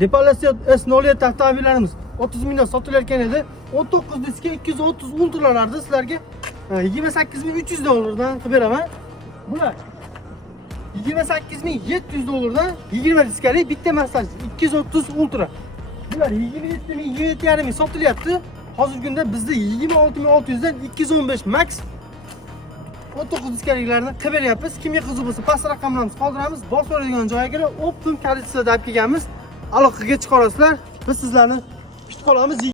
Depolasiya S07 avtomobillarimiz 30 mingdan sotilayotgan edi. 19 diska 230 ultralarda sizlarga 28300 dollardan qilib beraman. Bular 28700 dollardan 20 diskali bitta massaj 230 ultra. Bular 27000 7,5 ming sotilyapti. Hozirgi kunda bizda 26600 dan 215 max 19 diskaliklarni qilib beryapmiz. Kimga qiziq bo'lsa, past raqamlarimizni qoldiramiz. Bosib oladigan joyga optim konditsiyada olib kelganmiz. Aloqaga chiqarasizlar. Biz sizlarni kutib qolamiz.